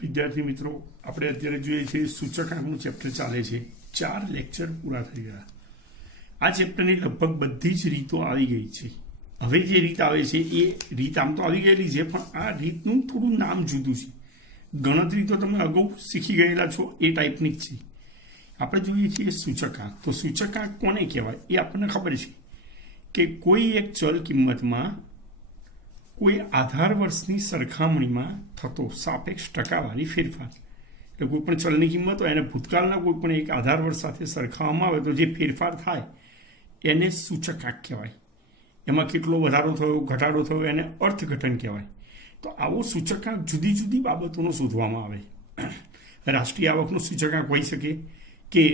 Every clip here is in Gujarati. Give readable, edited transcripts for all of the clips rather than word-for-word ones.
વિદ્યાર્થી મિત્રો, આપણે અત્યારે જોઈએ છીએ સૂચકાંકનું ચેપ્ટર ચાલે છે. 4 લેક્ચર પૂરા થઈ ગયા. આ ચેપ્ટરની લગભગ બધી જ રીતો આવી ગઈ છે. હવે જે રીત આવે છે એ રીત આમ તો આવી ગયેલી છે, પણ આ રીતનું થોડું નામ જુદું છે. ગણતરી તો તમે અગાઉ શીખી ગયેલા છો એ ટાઈપની જ છે. આપણે જોઈએ છીએ સૂચકાંક. તો સૂચકાંક કોને કહેવાય એ આપણને ખબર છે કે કોઈ એક ચલ કિંમતમાં કોઈ આધાર વર્ષની સરખામણીમાં થતો સાપેક્ષ ટકાવારી ફેરફાર. એટલે કોઈ પણ ચલની કિંમત હોય એને ભૂતકાળના કોઈ પણ એક આધાર વર્ષ સાથે સરખાવવામાં આવે તો જે ફેરફાર થાય એને સૂચકાંક કહેવાય. એમાં કેટલો વધારો થયો, ઘટાડો થયો એને અર્થઘટન કહેવાય. તો આવો સૂચકાંક જુદી જુદી બાબતોનો શોધવામાં આવે. રાષ્ટ્રીય આવકનું સૂચકાંક હોઈ શકે કે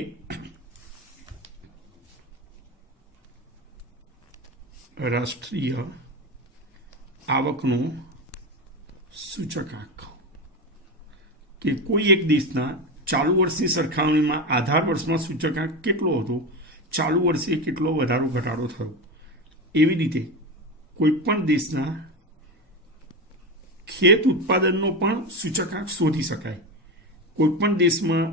રાષ્ટ્રીય આવકનું સૂચકાંક કે કોઈ એક દેશના ચાલુ વર્ષની સરખામણીમાં આધાર વર્ષમાં સૂચકાંક કેટલો હતો, ચાલુ વર્ષે કેટલો વધારો ઘટાડો થયો. એવી રીતે કોઈ પણ દેશના ખેત ઉત્પાદનનો પણ સૂચકાંક શોધી શકાય. કોઈ પણ દેશમાં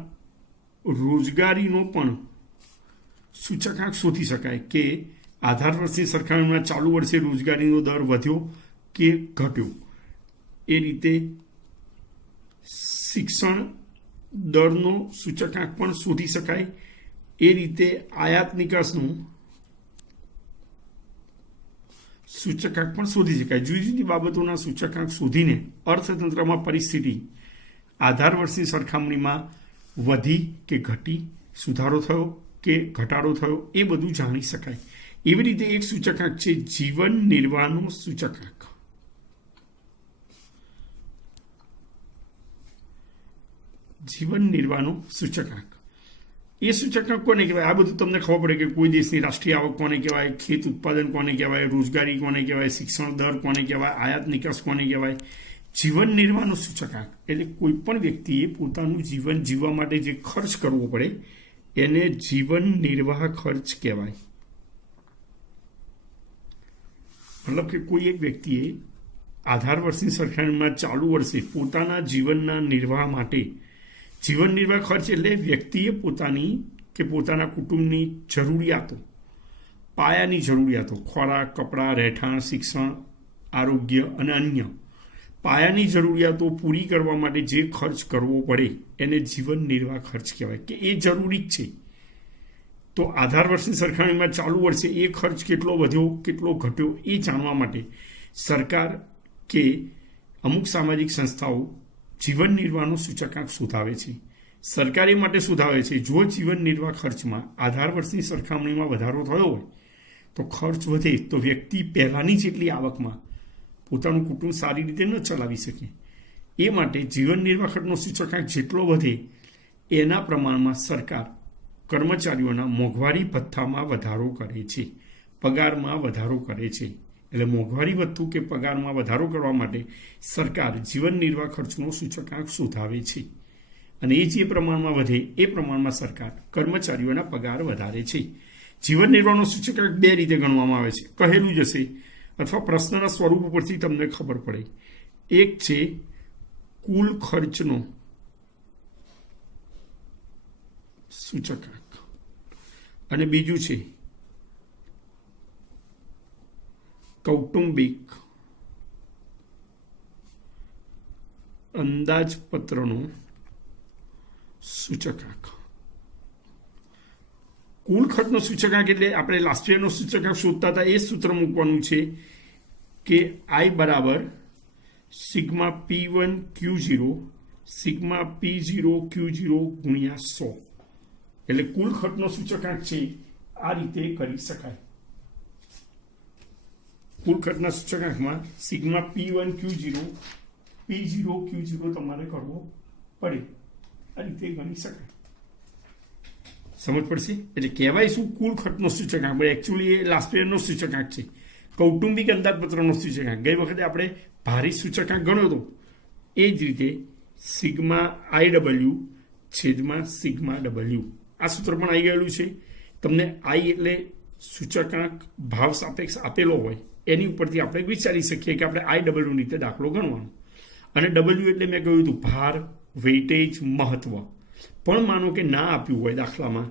રોજગારીનો પણ સૂચકાંક શોધી શકાય કે આધાર વર્ષની સરખામણીમાં ચાલુ વર્ષે રોજગારીનો દર વધ્યો કે ઘટ્યો. એ રીતે શિક્ષણ દરનો સૂચકાંક પણ શોધી શકાય. એ રીતે આયાત નિકાસનું સૂચકાંક પણ શોધી શકાય. જુદી જુદી બાબતોના સૂચકાંક શોધીને અર્થતંત્રમાં પરિસ્થિતિ આધાર વર્ષની સરખામણીમાં વધી કે ઘટી, સુધારો થયો કે ઘટાડો થયો એ બધું જાણી શકાય. એવી રીતે એક સૂચકાંક છે જીવન નિર્વાહનો સૂચકાંક. જીવન નિર્વાહનો સૂચકાંક એ સૂચકાંક કોને કહેવાય? આ બધું તમને ખબર પડે કે કોઈ દેશની રાષ્ટ્રીય આવક કોને કહેવાય, ખેત ઉત્પાદન કોને કહેવાય, રોજગારી કોને કહેવાય, શિક્ષણ દર કોને કહેવાય, આયાત નિકાસ કોને કહેવાય. જીવન નિર્વાહનો સૂચકાંક એટલે કોઈ પણ વ્યક્તિએ પોતાનું જીવન જીવવા માટે જે ખર્ચ કરવો પડે એને જીવન નિર્વાહ ખર્ચ કહેવાય. મતલબ કે કોઈ એક વ્યક્તિએ આધાર વર્ષની સરખામણીમાં ચાલુ વર્ષે પોતાના જીવનના નિર્વાહ માટે, જીવન નિર્વાહ ખર્ચ એટલે વ્યક્તિએ પોતાની કે પોતાના કુટુંબની જરૂરિયાતો, પાયાની જરૂરિયાતો, ખોરાક, કપડાં, રહેઠાણ, શિક્ષણ, આરોગ્ય અને અન્ય પાયાની જરૂરિયાતો પૂરી કરવા માટે જે ખર્ચ કરવો પડે એને જીવન નિર્વાહ ખર્ચ કહેવાય કે એ જરૂરી જ છે. તો આધાર વર્ષની સરખામણીમાં ચાલુ વર્ષે એ ખર્ચ કેટલો વધ્યો, કેટલો ઘટ્યો એ જાણવા માટે સરકાર કે અમુક સામાજિક સંસ્થાઓ જીવન નિર્વાહનો સૂચકાંક શોધાવે છે. સરકાર એ માટે શોધાવે છે જો જીવન નિર્વાહ ખર્ચમાં આધાર વર્ષની સરખામણીમાં વધારો થયો હોય તો ખર્ચ વધે તો વ્યક્તિ પહેલાંની જેટલી આવકમાં પોતાનું કુટુંબ સારી રીતે ન ચલાવી શકે. એ માટે જીવન નિર્વાહ ખર્ચનો સૂચકાંક જેટલો વધે એના પ્રમાણમાં સરકાર કર્મચારીઓના મોંઘવારી ભથ્થામાં વધારો કરે છે, પગારમાં વધારો કરે છે. એટલે મોંઘવારી ભથ્થું કે પગારમાં વધારો કરવા માટે સરકાર જીવન નિર્વાહ ખર્ચનો સૂચકાંક શોધાવે છે. અને એ જે પ્રમાણમાં વધે એ પ્રમાણમાં સરકાર કર્મચારીઓના પગાર વધારે છે. જીવન નિર્વાહનો સૂચકાંક 2 રીતે ગણવામાં આવે છે. કહેલું જ હશે અથવા પ્રશ્નના સ્વરૂપ ઉપરથી તમને ખબર પડે. એક છે કુલ ખર્ચનો સૂચકાંક અને બીજું છે કૌટુંબિક અંદાજપત્રનો સૂચકાંક. કુલ ખર્ચનો સૂચકાંક એટલે આપણે લાસ્ટ યરનો સૂચકાંક શોધતા હતા એ સૂત્ર મૂકવાનું છે કે I બરાબર sigma P1 Q0 sigma P0 Q0 ગુણ્યા 100. એટલે કુલ ખર્ચનો સૂચકાંક છે આ રીતે કરી શકાય. કુલ ખર્ચના સૂચકાંકમાં sigma P1 Q0 P0 Q0 તમારે કરવો પડે. આ રીતે ગણી શકાય. સમજ પડશે? એટલે કહેવાય શું કુલ ખર્ચનો સૂચકાંક, એકચ્યુઅલી એ લાસ્ટ યરનો સૂચકાંક છે. કૌટુંબિક અંદાજપત્રનો સૂચકાંક ગઈ વખતે આપણે ભારિત સૂચકાંક ગણ્યો હતો એ જ રીતે સિગ્મા IW છેદમાં સિગ્મા W આ સૂત્ર પણ આવી ગયેલું છે. તમને I એટલે સૂચકાંક ભાવ સાપેક્ષ આપેલો હોય એની ઉપરથી આપણે વિચારી શકીએ કે આપણે IW રીતે દાખલો ગણવાનો. અને W એટલે મેં કહ્યું હતું ભાર, વેઇટેજ, મહત્વ. પણ માનો કે ના આપ્યું હોય દાખલામાં,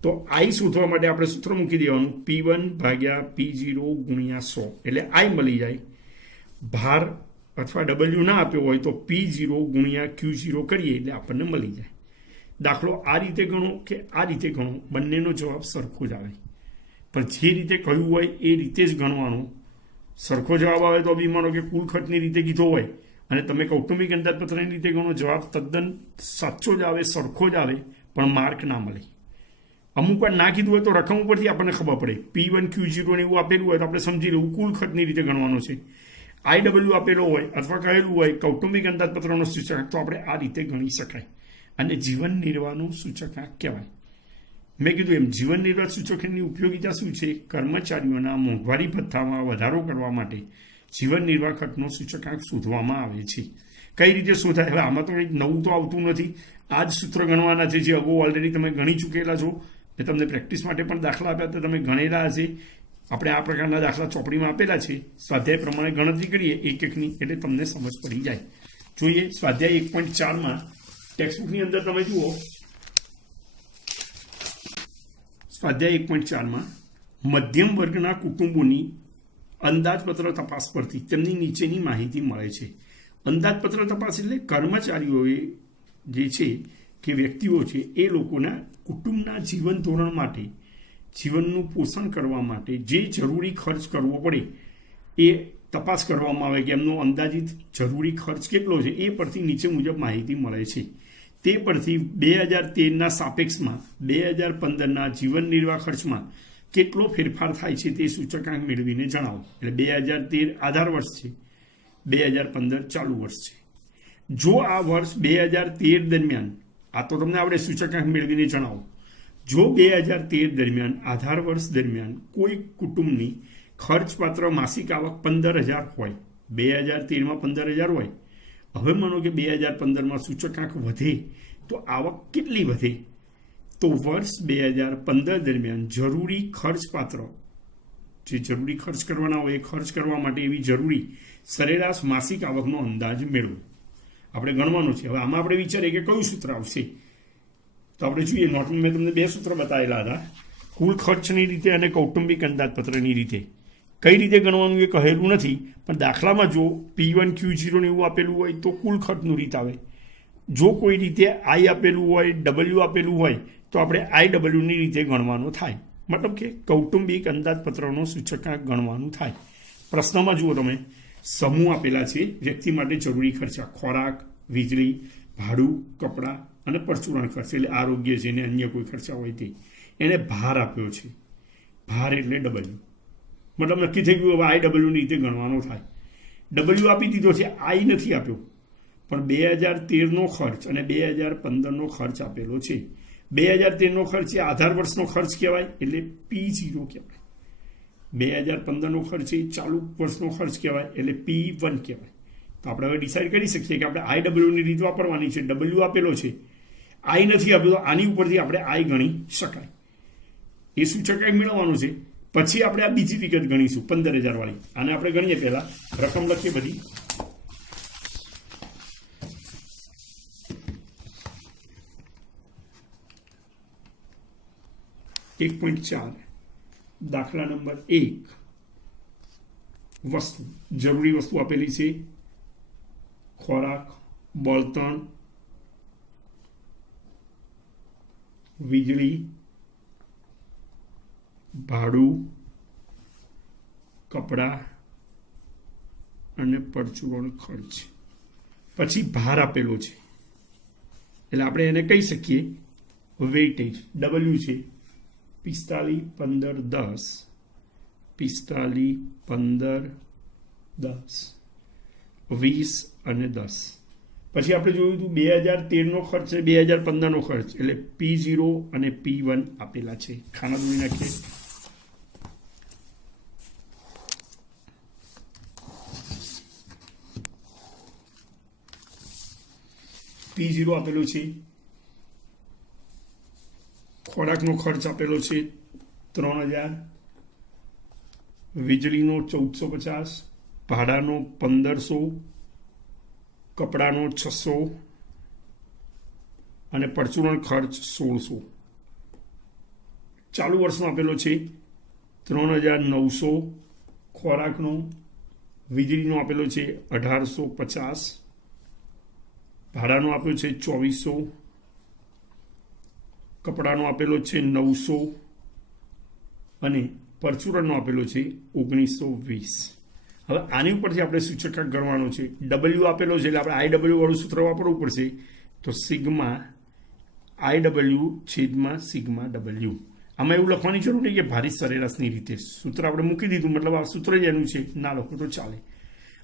તો આઈ શોધવા માટે આપણે સૂત્ર મૂકી દેવાનું P1 ભાગ્યા P0 ગુણ્યા 100, એટલે આઈ મળી જાય. ભાર અથવા W ના આપ્યો હોય તો P0 ગુણ્યા Q0 કરીએ એટલે આપણને મળી જાય. દાખલો આ રીતે ગણો કે આ રીતે ગણો, બંનેનો જવાબ સરખો જ આવે. પણ જે રીતે કહ્યું હોય એ રીતે જ ગણવાનો. સરખો જવાબ આવે તો બી માનો કે કુલ ખર્ચની રીતે કીધો હોય અને તમે કૌટુંબિક અંદાજપત્રની રીતે ગણો, જવાબ તદ્દન સાચો જ આવે, સરખો જ આવે, પણ માર્ક ના મળે. અમુક વાર ના કીધું હોય તો રકમ ઉપરથી આપણને ખબર પડે. P1 Q0 ને એવું આપેલું હોય તો આપણે સમજી લેવું કુલ ખર્ચની રીતે ગણવાનો છે. IW આપેલો હોય અથવા કહેલું હોય કૌટુંબિક અંદાજપત્રનો સૂચકાંક, તો આપણે આ રીતે ગણી શકાય અને જીવન નિર્વાહનું સૂચકાંક કહેવાય. મેં કીધું એમ જીવન નિર્વાહ સૂચકાંકની ઉપયોગિતા શું છે? કર્મચારીઓના મોંઘવારી ભથ્થામાં વધારો કરવા માટે જીવન નિર્વાહ ખર્ચનો સૂચકાંક શોધવામાં આવે છે. કઈ રીતે શોધાય? હવે આમાં તો કંઈક નવું તો આવતું નથી. આ જ સૂત્ર ગણવાના છે જે અગાઉ ઓલરેડી તમે ગણી ચૂકેલા છો. મેં તમને પ્રેક્ટિસ માટે પણ દાખલા આપ્યા તો તમે ગણેલા હશે. આપણે આ પ્રકારના દાખલા ચોપડીમાં આપેલા છે. સ્વાધ્યાય પ્રમાણે ગણતરી કરીએ એક એકની એટલે તમને સમજ પડી જાય. જોઈએ સ્વાધ્યાય 1.4માં ટેક્સ્ટબુકની અંદર તમે જુઓ, સ્વાધ્યાય 1.4માં મધ્યમ વર્ગના કુટુંબોની અંદાજપત્ર તપાસ પરથી તેમની નીચેની માહિતી મળે છે. અંદાજપત્ર તપાસ એટલે કર્મચારીઓએ જે છે કે વ્યક્તિઓ છે એ લોકોના કુટુંબના જીવન ધોરણ માટે, જીવનનું પોષણ કરવા માટે જે જરૂરી ખર્ચ કરવો પડે એ તપાસ કરવામાં આવે કે એમનો અંદાજિત જરૂરી ખર્ચ કેટલો છે. એ પરથી નીચે મુજબ માહિતી મળે છે. તે પરથી 2013ના સાપેક્ષમાં 2015ના જીવન નિર્વાહ ખર્ચમાં કેટલો ફેરફાર થાય છે તે સૂચકાંક મેળવીને જણાવો. એટલે 2013 આધાર વર્ષ છે, 2015 ચાલુ વર્ષ છે. જો આ વર્ષ 2013 દરમિયાન, આ તો તમને આપણે સૂચકાંક મેળવીને જણાવો, જો 2013 દરમિયાન આધાર વર્ષ દરમિયાન કોઈ કુટુંબની ખર્ચપાત્ર માસિક આવક 15,000 હોય, 2013માં 15,000 હોય, હવે માનો કે 2015માં સૂચકાંક વધે તો આવક કેટલી વધે? તો વર્ષ 2015 દરમિયાન જરૂરી ખર્ચપાત્ર, જે જરૂરી ખર્ચ કરવાના હોય એ ખર્ચ કરવા માટે એવી જરૂરી સરેરાશ માસિક આવકનો અંદાજ મેળવો. આપણે ગણવાનું છે. હવે આમાં આપણે વિચારીએ કે કયું સૂત્ર આવશે, તો આપણે જોઈએ. નોટમાં મેં તમને બે સૂત્ર બતાવેલા હતા, કુલ ખર્ચની રીતે અને કૌટુંબિક અંદાજપત્રની રીતે. કઈ રીતે ગણવાનું એ કહેલું નથી, પણ દાખલામાં જો P1 Q0 ને એવું આપેલું હોય તો કુલ ખર્ચનું રીત આવે. જો કોઈ રીતે I આપેલું હોય, W આપેલું હોય તો આપણે IW ની રીતે ગણવાનું થાય. મતલબ કે કૌટુંબિક અંદાજપત્રનો સૂચકાંક ગણવાનું થાય. પ્રશ્નમાં જુઓ તમે, સમૂહ આપેલા છે વ્યક્તિ માટે જરૂરી ખર્ચા, ખોરાક, વીજળી, ભાડું, કપડાં અને પરચુરણ ખર્ચ એટલે આરોગ્ય છે ને અન્ય કોઈ ખર્ચા હોય તે. એને ભાર આપ્યો છે. ભાર એટલે W. મતલબ નક્કી થઈ ગયું હવે IW ની રીતે ગણવાનો થાય. W આપી દીધો છે, I નથી આપ્યો, પણ 2013નો ખર્ચ અને 2015નો ખર્ચ આપેલો છે. 2013નો ખર્ચ એ આધાર વર્ષનો ખર્ચ કહેવાય એટલે P0 કહેવાય. 2015નો ખર્ચ એ ચાલુ વર્ષનો ખર્ચ કહેવાય એટલે P1 કહેવાય. તો આપણે હવે ડિસાઇડ કરી શકીએ કે આપણે IW ની રીત વાપરવાની છે. W આપેલો છે, I નથી આપ્યો, તો આની ઉપરથી આપણે I ગણી શકાય. એ સૂચકાંક મેળવવાનું છે. પછી આપણે આ બીજી વિગત ગણીશું 15,000 વાળી. આને આપણે ગણીએ પહેલા, રકમ લખીએ બધી. .4 દાખલા નંબર 1. વસ્તુ, જરૂરી વસ્તુ આપેલી છે, ખોરાક, બળતણ, વીજળી, ભાડું, કપડાં અને પરચુરણ ખર્ચ. પછી ભાર આપેલો છે એટલે આપણે એને કહી શકીએ વેઇટેજ. W છે 45, 15, 10, 45, 15, 10, 20 અને 10. પછી આપણે જોયું હતું 2013નો ખર્ચ છે, 2015નો ખર્ચ એટલે P0 અને P1 આપેલા છે. ખાના દૂરી નાખીએ. P0 આપેલું છે, ખોરાકનો ખર્ચ આપેલો છે 3,000, વીજળીનો 1,450, ભાડાનો 1,500, કપડાનો 600, અને પરચુરણ ખર્ચ 1600. ચાલુ વર્ષનો આપેલો છે 3900. ખોરાકનો વીજળીનો આપેલો છે 1850. ભાડાનો આપ્યો છે 2400. કપડાનો આપેલો છે 900 અને પરચુરણનો આપેલો છે 1920. હવે આની ઉપરથી આપણે સૂચકાંક ગણવાનો છે. ડબલ્યુ આપેલો છે એટલે આપણે આઈડબલ્યુ વાળું સૂત્ર વાપરવું પડશે. તો સિગ્મા આઈડબલ્યુ છેદમાં સિગ્મા ડબલ્યુ. આમાં એવું લખવાની જરૂર નહીં કે ભારિત સરેરાશની રીતે. સૂત્ર આપણે મૂકી દીધું, મતલબ આ સૂત્ર જ એનું છે, ના લખો તો ચાલે.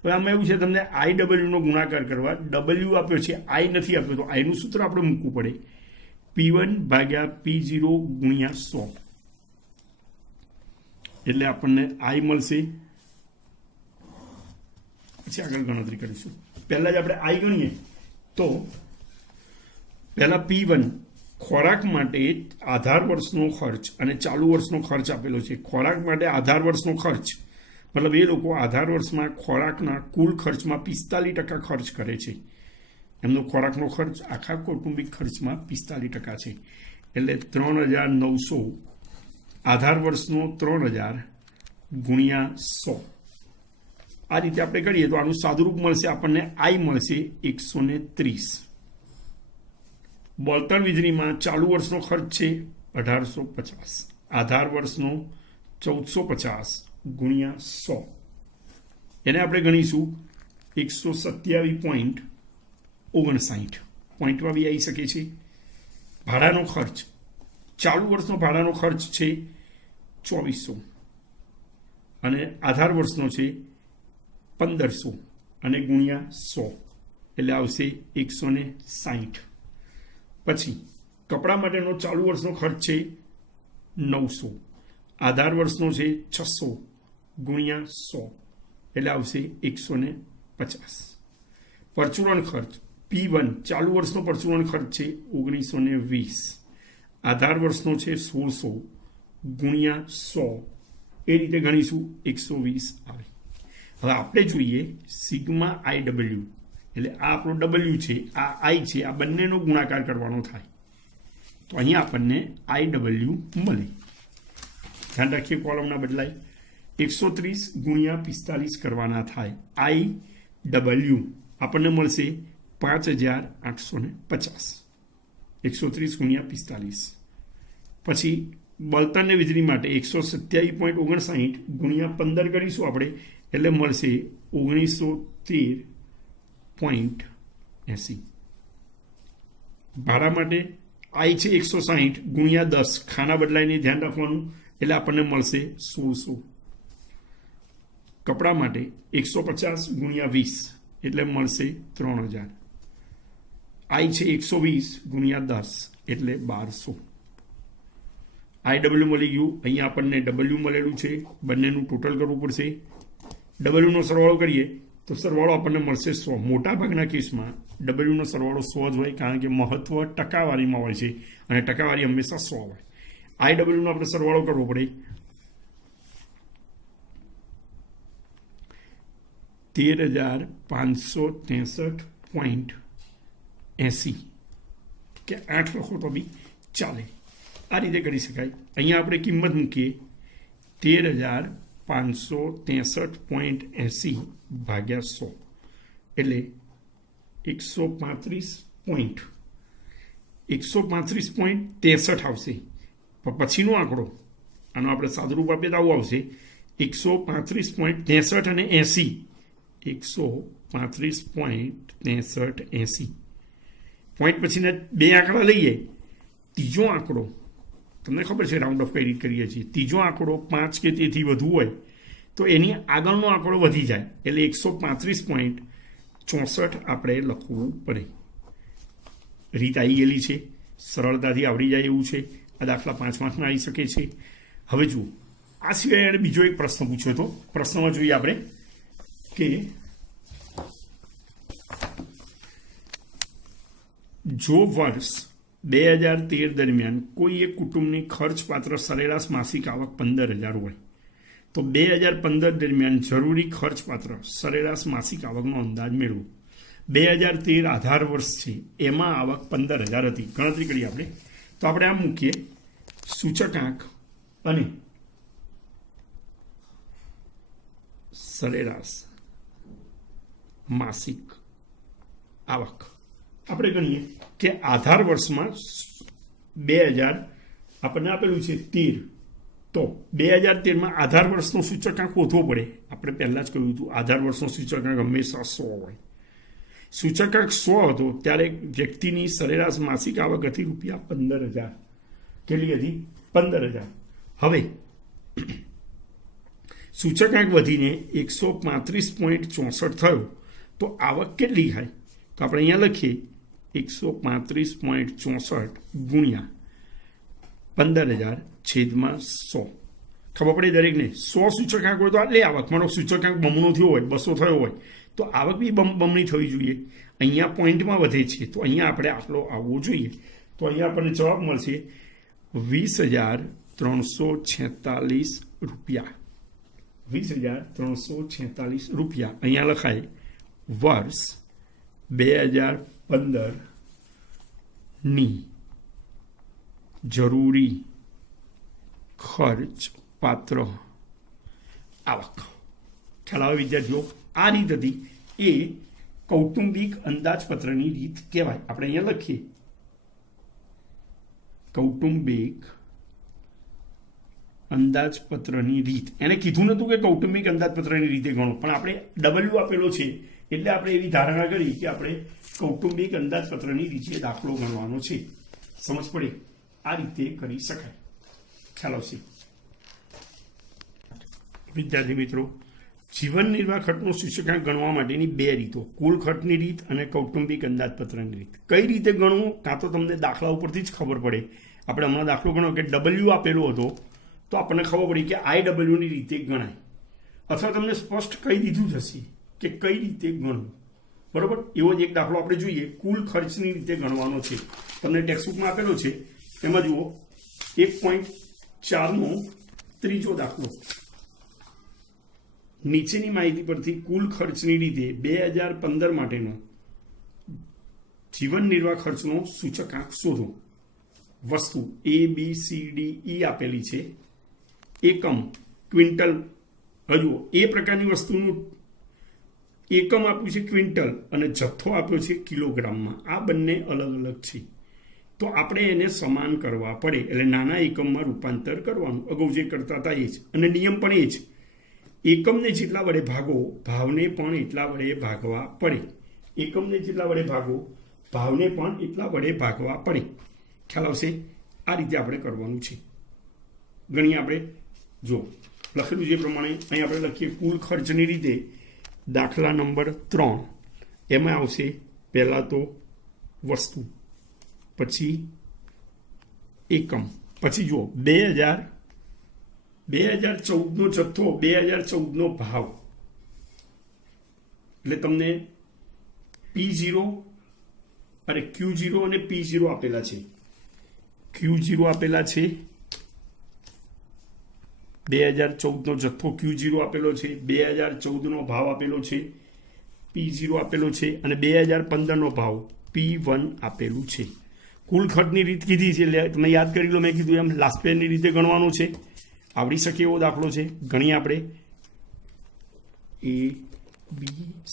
હવે આમાં એવું છે તમને આઈડબલ્યુનો ગુણાકાર કરવા ડબલ્યુ આપ્યો છે, આઈ નથી આપ્યો, તો આઈનું સૂત્ર આપણે મૂકવું પડે. P1 ભાગ્યા P0 ગુણ્યા 100 એટલે આપણને આઈ મળશે. પછી આગળ ગણતરી કરીશું. પહેલા જ આપણે આઈ ગણીએ તો પહેલા P1 ખોરાક માટે આધાર વર્ષનો ખર્ચ અને ચાલુ વર્ષનો ખર્ચ આપેલો છે. ખોરાક માટે આધાર વર્ષનો ખર્ચ મતલબ એ લોકો આધાર વર્ષમાં ખોરાકના કુલ ખર્ચમાં 45% ખર્ચ કરે છે. એમનો ખોરાકનો ખર્ચ આખા કૌટુંબિક ખર્ચમાં 45% છે. એટલે 3900 આધાર વર્ષનો 3000 ગુણ્યા 100. આ રીતે આપણે કરીએ તો આનું સાદુરૂપ મળશે, આપણને આઈ મળશે 130. બળતણ વીજળીમાં ચાલુ વર્ષનો ખર્ચ છે 1850. આધાર વર્ષનો 1450 ગુણ્યા 100. એને આપણે ગણીશું 127.59. પોઈન્ટમાં બી આવી શકે છે. ભાડાનો ખર્ચ ચાલુ વર્ષનો ભાડાનો ખર્ચ છે 2400 અને આધાર વર્ષનો છે 1500 અને ગુણ્યા 100 એટલે આવશે 160. પછી કપડા માટેનો ચાલુ વર્ષનો ખર્ચ છે 900. આધાર વર્ષનો છે 600 ગુણ્યા 100 એટલે આવશે 150. પરચુરણ ખર્ચ P1 ચાલુ વર્ષનો પરચુરણ ખર્ચ છે 1920. આધાર વર્ષનો છે 1600 ગુણ્યા 100 એ રીતે ગણીશું 120 આવે. હવે આપણે જોઈએ સિગ્મા આઈડબલ્યુ એટલે આ આપણો ડબલ્યુ છે, આ આઈ છે, આ બંનેનો ગુણાકાર કરવાનો થાય. તો અહીંયા આપણને આઈડબલ્યુ મળે. ધ્યાન રાખીએ કોલમના બદલાય. 130 ગુણ્યા 45 કરવાના થાય. આઈ ડબલ્યુ આપણને મળશે 5850. 130 ગુણ્યા 45. પછી બળતણને વીજળી માટે 127.59 ગુણ્યા 15 કરીશું આપણે એટલે મળશે 1913.80. ભાડા માટે આઈ છે 160 ગુણ્યા 10 ખાના બદલાઈને ધ્યાન રાખવાનું એટલે આપણને મળશે 1600. કપડા માટે 150 ગુણ્યા 20 એટલે મળશે 3000. આઈ છે 120 ગુણ્યા 10 એટલે 1200. આઈડબલ્યુ મળી ગયું. અહીંયા આપણને ડબલ્યુ મળેલું છે, બંનેનું ટોટલ કરવું પડશે. ડબલ્યુનો સરવાળો કરીએ તો સરવાળો આપણને મળશે 100. મોટાભાગના કેસમાં ડબલ્યુનો સરવાળો 100 જ હોય, કારણ કે મહત્વ ટકાવારીમાં હોય છે અને ટકાવારી હંમેશા 100 હોય. આઈડબલ્યુનો આપણે સરવાળો કરવો પડે. 13563.80 કે 8 લખો તો બી ચાલે. આ રીતે કરી શકાય. અહીંયા આપણે કિંમત મૂકીએ 13563.80 ભાગ્યા 100 એટલે 135.63 આવશે. પછીનો આંકડો આનો આપણે સાદુરૂપ આપીએ તો આવું આવશે 135.63 અને 80. 135.6380 પોઈન્ટ પછીના બે આંકડા લઈએ. ત્રીજો આંકડો તમને ખબર છે રાઉન્ડ ઓફ કઈ રીતે કરીએ છીએ. ત્રીજો આંકડો 5 કે તેથી વધુ હોય તો એની આગળનો આંકડો વધી જાય એટલે 135.64 આપણે લખવું પડે. રીત આવી ગયેલી છે, સરળતાથી આવડી જાય એવું છે. આ દાખલા 5 માર્કના આવી શકે છે. હવે જુઓ, આ સિવાય એને બીજો એક પ્રશ્ન પૂછ્યો હતો. પ્રશ્નમાં જોઈએ આપણે કે જો વર્ષ 2013 દરમિયાન કોઈ એક કુટુંબની ખર્ચપાત્ર સરેરાશ માસિક આવક 15,000 હોય તો 2015 દરમિયાન જરૂરી ખર્ચપાત્ર સરેરાશ માસિક આવકનો અંદાજ મેળવો. 2013 આધાર વર્ષ છે, એમાં આવક 15,000 હતી. ગણતરી કરીએ આપણે. તો આપણે આમ મૂકીએ, સૂચકાંક અને સરેરાશ માસિક આવક આપણે ગણીએ કે આધાર વર્ષમાં 2000 આપણને આપેલું છે 13. તો 2013માં આધાર વર્ષનો સૂચકાંક શોધવો પડે. આપણે પહેલાં જ કહ્યું હતું આધાર વર્ષનો સૂચકાંક હંમેશા 100 હોય. સૂચકાંક 100 હતો ત્યારે વ્યક્તિની સરેરાશ માસિક આવક હતી ₹15,000. કેટલી હતી? 15,000. હવે સૂચકાંક વધીને 135.64 થયો તો આવક કેટલી થાય? તો આપણે અહીંયા લખીએ 135.64 ગુણ્યા 15,000 છેદમાં 100. ખબર પડે દરેકને. 100 સૂચકાંક હોય તો આટલી આવક. મારો સૂચકાંક બમણો થયો હોય, 200 થયો હોય તો આવક બી બમણી થવી જોઈએ. અહીંયા પોઈન્ટમાં વધે છે તો અહીંયા આપણે આટલો આવવો જોઈએ. તો અહીંયા આપણને જવાબ મળશે ₹20,346. ₹20,346. અહીંયા લખાય વર્ષ 2015ની જરૂરી ખર્ચ પાત્ર આવક. ખ્યાલ આવે વિદ્યાર્થીઓ? આ રીત હતી એ કૌટુંબિક અંદાજપત્રની રીત કહેવાય. આપણે અહીંયા લખીએ કૌટુંબિક અંદાજપત્રની રીત. એને કીધું નતું કે કૌટુંબિક અંદાજપત્રની રીતે ગણો, પણ આપણે W આપેલો છે એટલે આપણે એવી ધારણા કરી કે આપણે કૌટુંબિક અંદાજપત્રની રીતે દાખલો ગણવાનો છે. સમજ પડે? આ રીતે કરી શકાય. ખ્યાલ આવશે વિદ્યાર્થી મિત્રો? જીવન નિર્વાહ ખર્ચનો સૂચકાંક ગણવા માટેની 2 રીતો, કુલ ખર્ચની રીત અને કૌટુંબિક અંદાજપત્રની રીત. કઈ રીતે ગણવું? કાં તો તમને દાખલા ઉપરથી જ ખબર પડે. આપણે હમણાં દાખલો ગણો કે W આપેલો હતો તો આપણને ખબર પડી કે IWની રીતે ગણાય, અથવા તમને સ્પષ્ટ કહી દીધું જ હશે કે કઈ રીતે ગણવું. બરોબર? એવો જ એક દાખલો આપણે જોઈએ. કુલ ખર્ચની રીતે ગણવાનો છે. તમને ટેક્સ્ટબુકમાં આપેલો છે. એમાં જુઓ 1.4નો ત્રીજો દાખલો. નીચેની માહિતી પરથી કુલ ખર્ચની રીતે 2015 માટેનો જીવન નિર્વાહ ખર્ચનો સૂચકાંક શોધો. વસ્તુ ABCDE આપેલી છે. એકમ ક્વિન્ટલ. હજુ એ પ્રકારની વસ્તુનું એકમ આપ્યું છે ક્વિન્ટલ અને જથ્થો આપ્યો છે કિલોગ્રામમાં. આ બંને અલગ અલગ છે તો આપણે એને સમાન કરવા પડે. એટલે નાના એકમમાં રૂપાંતર કરવાનું. અગાઉ જે કરતા હતા એ જ. અને નિયમ પણ એ જ. એકમને જેટલા વડે ભાગો ભાવને પણ એટલા વડે ભાગવા પડે. એકમને જેટલા વડે ભાગો ભાવને પણ એટલા વડે ભાગવા પડે. ખ્યાલ આવશે? આ રીતે આપણે કરવાનું છે. ગણીએ આપણે. જો લખેલું જે પ્રમાણે અહીં આપણે લખીએ કુલ ખર્ચની રીતે. દાખલા નંબર 3 એમાં આવશે પહેલાં તો વસ્તુ, પછી એકમ, પછી જુઓ 2014નો જથ્થો, 2014નો ભાવ. એટલે તમને P0 અને Q0 અને P0 આપેલા છે. Q0 આપેલા છે, 2014નો જથ્થો Q0 આપેલો છે, 2014નો ભાવ આપેલો છે, P0 આપેલો છે અને 2015નો ભાવ P1 આપેલું છે. કુલ ખર્ચની રીત કીધી છે એટલે તમે યાદ કરી લો. મેં કીધું એમ લાસ્ટ પેરની રીતે ગણવાનું છે. આવડી શકે એવો દાખલો છે. ગણીએ આપણે.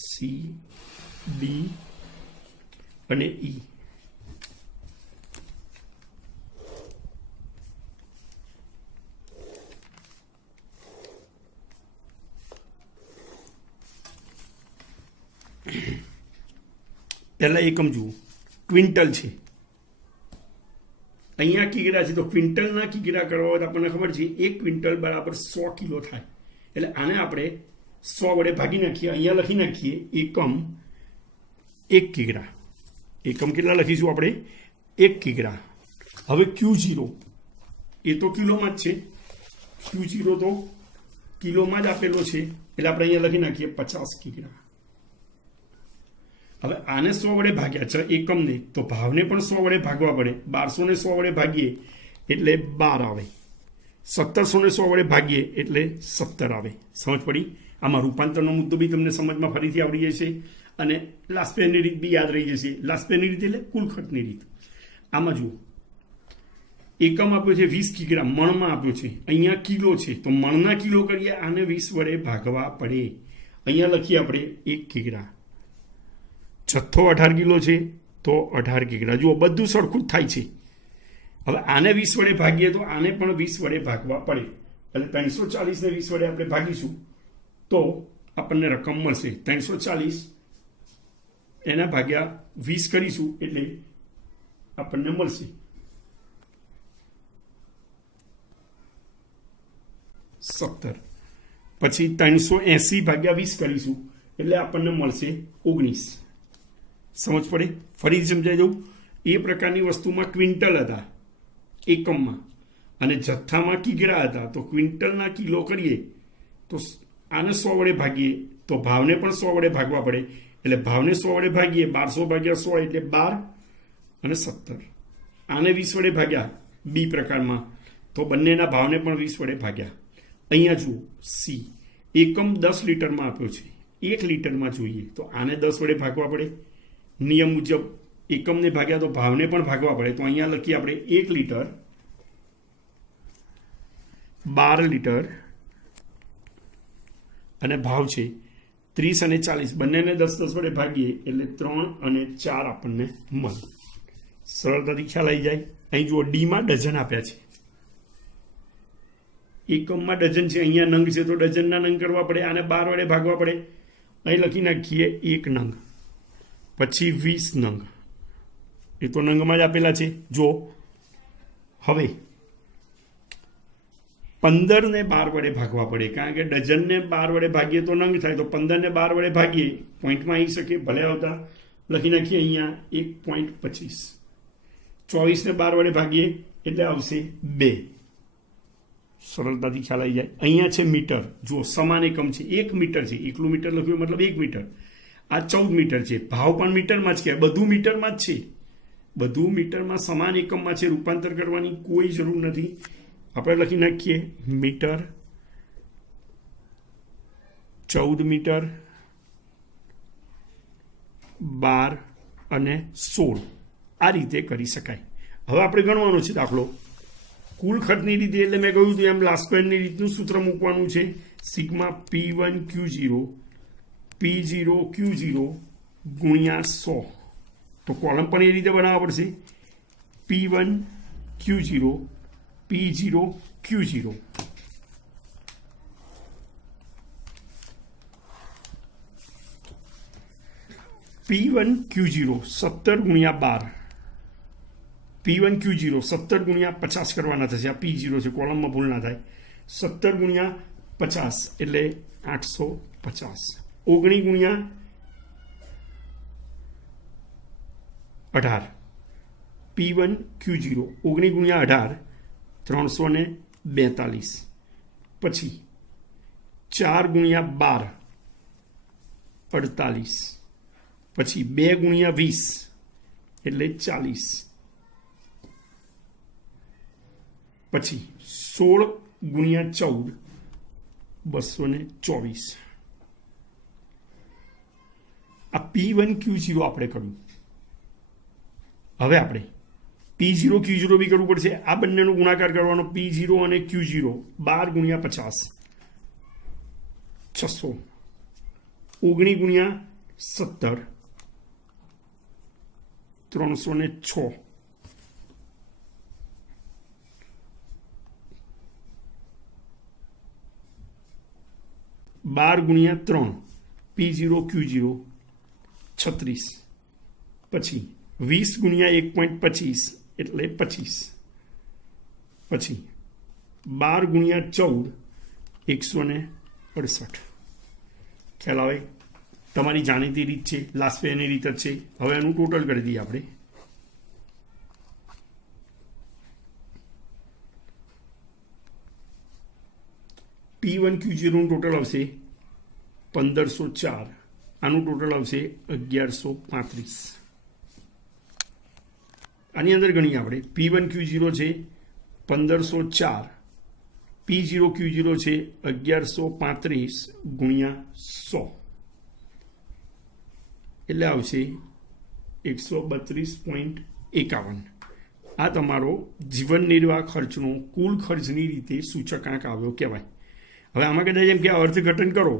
ABCD અને E. પહેલા એકમ જુઓ. ક્વિન્ટલ છે. અહીંયા કિગ્રા છે તો ક્વિન્ટલના કિગ્રા કરવા હોય તો આપણને ખબર છે 1 ક્વિન્ટલ બરાબર 100 કિલો થાય. એટલે આને આપણે 100 વડે ભાગી નાખીએ. અહીંયા લખી નાખીએ એકમ 1 કિગ્રા. એકમ કેટલા લખીશું આપણે? 1 કિગ્રા. હવે Q0 એ તો કિલોમાં જ છે. Q0 તો કિલોમાં જ આપેલો છે એટલે આપણે અહીંયા લખી નાખીએ 50 કિગ્રા. હવે આને 100 વડે ભાગ્યા છે એકમને, તો ભાવને પણ 100 વડે ભાગવા પડે. 1200ને 100 વડે ભાગીએ એટલે 12 આવે. 1700 વડે ભાગીએ એટલે 17 આવે. સમજ પડી? આમાં રૂપાંતરનો મુદ્દો બી તમને સમજમાં ફરીથી આવડી જશે અને લાસ્પેરની રીત બી યાદ રહી જશે. લાસ્પેરની રીત એટલે કુલ ખર્ચની રીત. આમાં જુઓ, એકમ આપ્યો છે 20 કિગ્રા, મણમાં આપ્યો છે, અહીંયા કિલો છે, તો મણના કિલો કરીએ, આને 20 વડે ભાગવા પડે. અહીંયા લખીએ આપણે 1 કિગ્રા. જથ્થો 18 કિલો છે તો 18 કિગ્રા. જુઓ, બધું સરખું જ થાય છે. હવે આને 20 વડે ભાગીએ તો આને પણ 20 વડે ભાગવા પડે. એટલે 340 ને 20 વડે આપણે ભાગીશું તો આપણને રકમ મળશે 340, એના ભાગ્યા 20 કરીશું એટલે આપણને મળશે 17. પછી 380 ભાગ્યા 20 કરીશું એટલે આપણને મળશે 19. સમજ પડે? ફરીથી સમજાઈ દઉં. એ પ્રકારની વસ્તુમાં ક્વિન્ટલ હતા એકમમાં અને જથ્થામાં કિગ્રા હતા. તો ક્વિન્ટલના કિલો કરીએ તો આને 100 વડે ભાગીએ તો ભાવને પણ 100 વડે ભાગવા પડે. એટલે ભાવને 100 વડે ભાગીએ, 1200 ભાગ્યા 100 એટલે 12 અને 17. આને 20 વડે ભાગ્યા બી પ્રકારમાં તો બંનેના ભાવને પણ 20 વડે ભાગ્યા. અહીંયા જુઓ, સી એકમ 10 લીટરમાં આપ્યો છે, 1 લીટરમાં જોઈએ તો આને 10 વડે ભાગવા પડે. નિયમ મુજબ એકમને ભાગ્યા તો ભાવને પણ ભાગવા પડે. તો અહીંયા લખીએ આપણે 1 લીટર, 12 લીટર અને ભાવ છે 30 અને 40. બંનેને 10 વડે ભાગીએ એટલે 3 અને 4 આપણને મળે. સરળતાથી ખ્યાલ આવી જાય. અહીં જુઓ, ડીમાં ડઝન આપ્યા છે, એકમમાં ડઝન છે, અહીંયા નંગ છે તો ડઝનના નંગ કરવા પડે. આને 12 વડે ભાગવા પડે. અહીં લખી નાખીએ 1 નંગ, પછી 20 નંગ. એ તો નંગમાં જ આપેલા છે. જો હવે 15 ને 12 વડે ભાગવા પડે, કારણ કે ડઝનને 12 વડે ભાગીએ તો નંગ થાય. તો 15 ને 12 વડે ભાગીએ, પોઈન્ટમાં આવી શકે ભલે આવતા, લખી નાખીએ અહીંયા 1.25. 24 ને 12 વડે ભાગીએ એટલે આવશે 2. સરળતાથી ખ્યાલ આવી જાય. અહીંયા છે મીટર. જુઓ, સમાન એકમ છે, 1 મીટર છે. એકલું મીટર લખ્યું મતલબ 1 મીટર. આ 14 મીટર છે. ભાવ પણ મીટરમાં જ કહેવાય. બધું મીટરમાં જ છે. બધું મીટરમાં સમાન એકમમાં છે. રૂપાંતર કરવાની કોઈ જરૂર નથી. આપણે લખી નાખીએ મીટર, 14 મીટર, 12 અને 16. આ રીતે કરી શકાય. હવે આપણે ગણવાનો છે દાખલો. કુલ ખર્ચની રીતે એટલે મેં કહ્યું હતું એમ લાસ્પેનની રીતનું સૂત્ર મૂકવાનું છે. Sigma P1 Q0 P0 Q0 ગુણ્યા 100. તો કોલમ પણ એ રીતે બનાવવા પડશે. P1 Q0 P0 Q0. P1 Q0 17 ગુણ્યા 12. P1 Q0 17 ગુણ્યા 50 કરવાના થશે. આ P0 છે, કોલમમાં ભૂલ ના થાય. 17 ગુણ્યા 50 એટલે 850. 19 ગુણ્યા 18. P1 Q0 19 ગુણ્યા 18 342. પછી 4 ગુણ્યા 12 48. પછી 2 ગુણ્યા 20 એટલે 40. પછી 16 ગુણ્યા 14 224. આ P1 Q0 આપણે કર્યું. હવે આપણે P0 Q0 બી કરવું પડશે. આ બંનેનો ગુણાકાર કરવાનો. P0 અને Q0 12 ગુણ્યા 50 600. 19 ગુણ્યા 17 306. 12 ગુણ્યા 3 P0 Q0 36. પછી 20 ગુણ્યા 1.25 એટલે 25. પછી 12 ગુણ્યા 14 168. ખ્યાલ આવે? તમારી જાણીતી રીત છે, લાસ્પેની રીત જ છે. હવે એનું ટોટલ કરી દઈએ આપણે. P1 Q0 નું ટોટલ આવશે 1504. આનું ટોટલ આવશે 1135. આની અંદર ગણીએ આપણે. P1 Q0 છે 1504 P0Q0 છે 1135 ગુણ્યા 100 એટલે આવશે 132.51. આ તમારો જીવન નિર્વાહ ખર્ચનો કુલ ખર્ચની રીતે સૂચકાંક આવ્યો કહેવાય. હવે આમાં કદાચ એમ કે અર્થઘટન કરો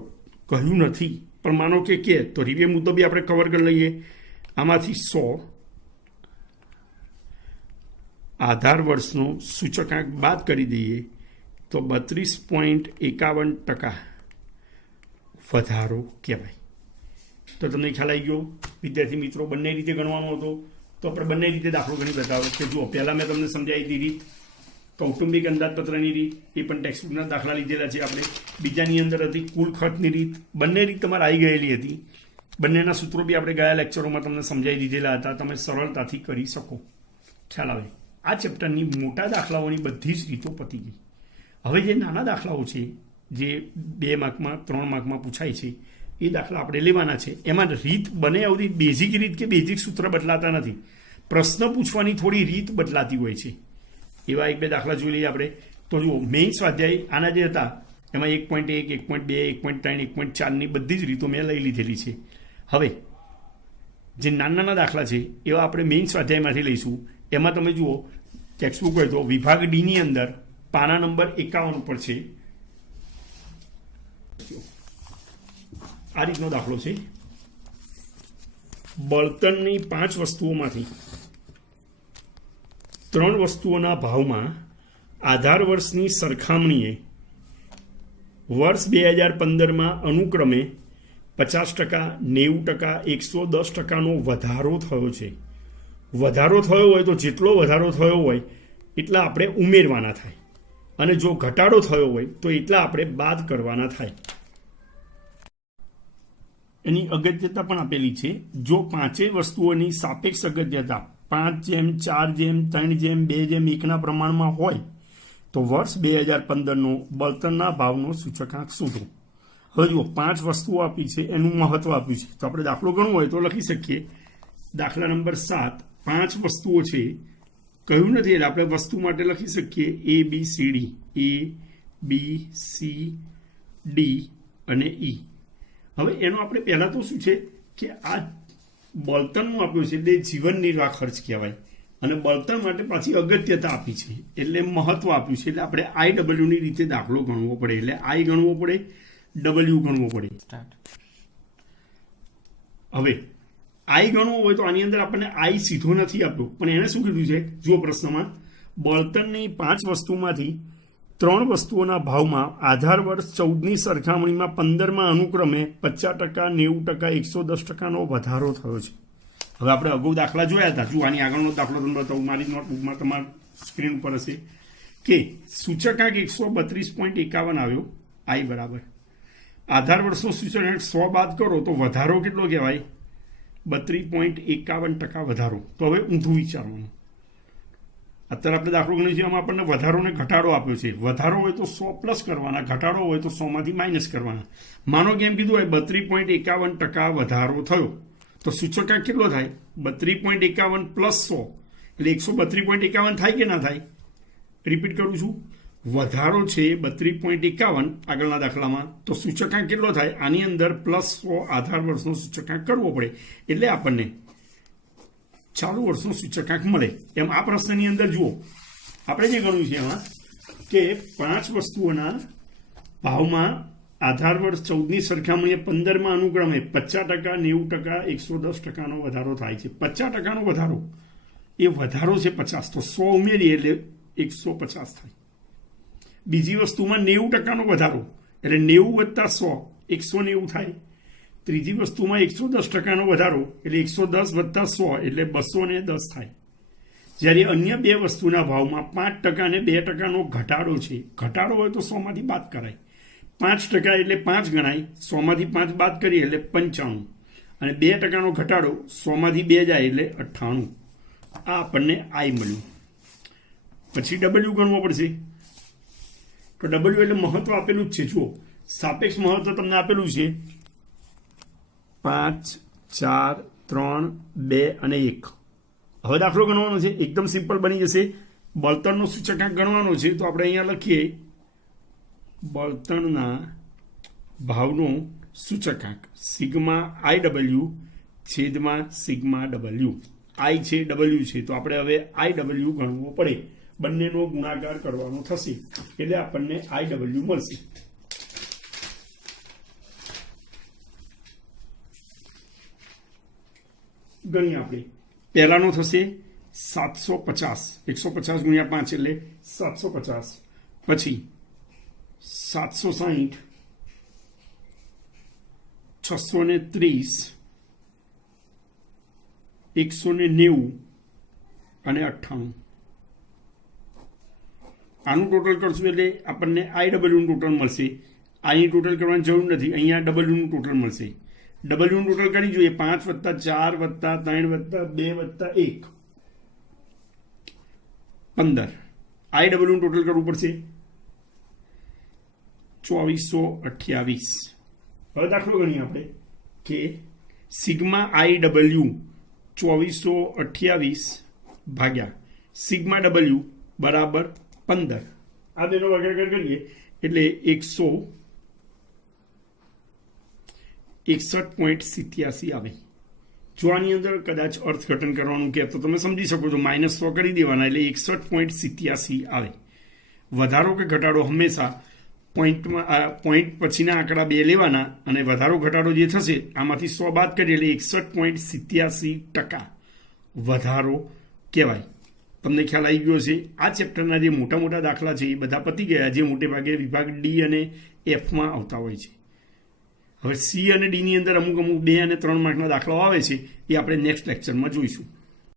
કહ્યું નથી, પણ માનો કે તો રિવ્યુ મુદ્દો બી આપણે કવર કરી લઈએ. આમાંથી 100 આધાર વર્ષનો સૂચકાંક બાદ કરી દઈએ તો 32.51% વધારો કહેવાય. તો તમને ખ્યાલ આવી ગયો વિદ્યાર્થી મિત્રો, બંને રીતે ગણવાનો હતો. તો આપણે બંને રીતે દાખલો ગણી બતાવો કે જુઓ, પહેલાં મેં તમને સમજાવી દીધી રીત કૌટુંબિક અંદાજપત્રની રીત, એ પણ ટેક્સ્ટબુકના દાખલા લીધેલા છે આપણે. બીજાની અંદર હતી કુલ ખર્ચની રીત. બંને રીત તમારે આવી ગયેલી હતી. બંનેના સૂત્રો બી આપણે ગયા લેક્ચરોમાં તમને સમજાવી દીધેલા હતા. તમે સરળતાથી કરી શકો. ખ્યાલ આવે. આ ચેપ્ટરની મોટા દાખલાઓની બધી જ રીતો પતી ગઈ. હવે જે નાના દાખલાઓ છે જે 2 માર્કમાં 3 માર્કમાં પૂછાય છે એ દાખલા આપણે લેવાના છે. એમાં રીત બને આવતી બેઝિક રીત કે બેઝિક સૂત્ર બદલાતા નથી, પ્રશ્ન પૂછવાની થોડી રીત બદલાતી હોય છે. એવા 1-2 દાખલા જોઈ લઈએ આપણે. તો જુઓ, મેઇન સ્વાધ્યાય આના જે હતા એમાં 1.1, 1.2, 1.3, 1.4ની બધી જ રીતો મેં લઈ લીધેલી છે. હવે જે નાના દાખલા છે એવા આપણે મેઇન સ્વાધ્યાયમાંથી લઈશું. એમાં તમે જુઓ, ટેક્સ્ટબુક હોય તો વિભાગ ડીની અંદર પાના નંબર 51 ઉપર છે. આ રીતનો દાખલો છે. બળતણની 5 વસ્તુઓમાંથી 3 વસ્તુઓના ભાવમાં આધાર વર્ષની સરખામણીએ વર્ષ 2015માં અનુક્રમે 50%, 90%, 110%નો વધારો થયો છે. વધારો થયો હોય તો જેટલો વધારો થયો હોય એટલા આપણે ઉમેરવાના થાય, અને જો ઘટાડો થયો હોય તો એટલા આપણે બાદ કરવાના થાય. એની અગત્યતા પણ આપેલી છે. જો 5 વસ્તુઓની સાપેક્ષ અગત્યતા 5:4:3:2:1ના પ્રમાણમાં હોય તો વર્ષ 2015નો બળતણના ભાવનો સૂચકાંક શોધો. હવે જુઓ, 5 વસ્તુઓ આપી છે, એનું મહત્વ આપ્યું છે. તો આપણે દાખલો ગણવો હોય તો લખી શકીએ. દાખલા નંબર 7, 5 વસ્તુઓ છે, કહ્યું નથી એટલે આપણે વસ્તુ માટે લખી શકીએ ABCD, ABCD અને E. હવે એનો આપણે પહેલાં તો શું છે કે આ બળતણનું આપ્યું છે એટલે જીવન નિર્વાહ ખર્ચ કહેવાય, અને બળતણ માટે પાછી અગત્યતા આપી છે એટલે મહત્વ આપ્યું છે. એટલે આપણે IWની રીતે દાખલો ગણવો પડે. એટલે I ગણવો પડે, W ગણવો પડે. હવે I ગણવો હોય તો આની અંદર આપણને I સીધો નથી આપ્યો, પણ એને શું કીધું છે જુઓ પ્રશ્નમાં, બળતણની 5 વસ્તુમાંથી 3 વસ્તુઓના ભાવમાં આધાર વર્ષ 14ની સરખામણીમાં 15માં અનુક્રમે 50%, 90%, 110%નો વધારો થયો છે. હવે આપણે અગાઉ દાખલા જોયા હતા. જો આની આગળનો દાખલો તમને બતાવું, મારી નોટબુકમાં તમારી સ્ક્રીન ઉપર હશે કે સૂચકાંક 132.51 આવ્યો. I બરાબર આધાર વર્ષનો સૂચકાંક 100 બાદ કરો તો વધારો કેટલો કહેવાય? 32.51% વધારો. તો હવે ઊંધું વિચારવાનું. અત્યારે આપણે દાખલો ગણ્યો છે, આમાં આપણને વધારો ને ઘટાડો આપ્યો છે. વધારો હોય તો 100 પ્લસ કરવાના, ઘટાડો હોય તો 100માંથી માઇનસ કરવાના. માનો કે એમ કીધું હોય 32.51% વધારો થયો તો સૂચકાંક કેટલો થાય? 32.51 પ્લસ 100 એટલે 132.51 થાય કે ના થાય? રિપીટ કરું છું, વધારો છે 32.51 આગળના દાખલામાં, તો સૂચકાંક કેટલો થાય? આની અંદર પ્લસ 100 આધાર વર્ષનો સૂચકાંક કરવો પડે એટલે આપણને ચાલુ વર્ષનો સૂચકાંક મળે. એમ આ પ્રશ્નની અંદર જુઓ, આપણે જે ગણ્યું છે એમાં કે 5 વસ્તુઓના ભાવમાં આધાર વર્ષ 14ની સરખામણીએ 15માં અનુક્રમે 50%, 90%, 110%નો વધારો થાય છે. 50%નો વધારો એ વધારો છે 50, તો 100 ઉમેરીએ એટલે 150 થાય. બીજી વસ્તુમાં 90%નો વધારો એટલે 90 + 100 190 થાય. ત્રીજી વસ્તુમાં 110%નો વધારો એટલે 110 + 100 એટલે 210 થાય. જ્યારે અન્ય 2 વસ્તુના ભાવમાં 5% અને 2%નો ઘટાડો છે. ઘટાડો હોય તો 100માંથી બાદ કરાય. 5% એટલે 5 ગણાય, 100માંથી 5 બાદ કરીએ એટલે 95, અને 2%નો ઘટાડો 100માંથી 2 જાય એટલે 98. આ આપણને I મળ્યું. પછી W ગણવો પડશે. તો W એટલે મહત્વ આપેલું જ છે. જુઓ, સાપેક્ષ મહત્વ તમને આપેલું છે 5, 4, 3, 2 અને 1. હવે દાખલો ગણવાનો છે, એકદમ સિમ્પલ બની જશે. બળતણનો સૂચકાંક ગણવાનો છે તો આપણે અહીંયા લખીએ બળતણના ભાવનો સૂચકાંક સિગ્મા આઈ ડબલ્યુ છેદમાં સિગ્મા ડબલ્યુ. આઈ છે ડબલ્યુ છે તો આપણે હવે આઈ ડબલ્યુ ગણવો પડે, બંનેનો ગુણાકાર કરવાનો થશે એટલે આપણને આઈ ડબલ્યુ મળશે. ગણીએ આપણે. પહેલાનો થશે 750, 150 ગુણ્યા 5 એટલે 750, પછી 760, 630, 190 અને 98. આનું ટોટલ કરશું એટલે આપણને આઈ ડબલ્યુનું ટોટલ મળશે. આઈ ટોટલ કરવાની જરૂર નથી, અહીંયા ડબલ્યુનું ટોટલ મળશે. ડબલ્યુનું ટોટલ કરી જોઈએ 5 + 4 + 3 + 2 + 1 15. આઈ ડબલ્યુનું ટોટલ કરવું પડશે 2428. હવે દાખલો ગણીએ આપણે કે સિગ્મા આઈ ડબલ્યુ 2428 ભાગ્યા સિગ્મા ડબલ્યુ બરાબર 15. આ બેનો ભાગાકાર કરીએ એટલે 161.87 આવે. જો આની અંદર કદાચ અર્થઘટન કરવાનું કહે તો તમે સમજી શકો છો, -100 કરી દેવાના એટલે 61.87 આવે. વધારો કે ઘટાડો હંમેશા પોઈન્ટ પછીના આંકડા 2 લેવાના અને વધારો ઘટાડો જે થશે આમાંથી 100 બાદ કરીએ એટલે 61.87% વધારો કહેવાય. તમને ખ્યાલ આવી ગયો છે. આ ચેપ્ટરના જે મોટા મોટા દાખલા છે એ બધા પતી ગયા, જે મોટે ભાગે વિભાગ ડી અને એફમાં આવતા હોય છે. હવે સી અને ડીની અંદર અમુક 2 અને 3 માર્કના દાખલાઓ આવે છે, એ આપણે નેક્સ્ટ લેક્ચરમાં જોઈશું.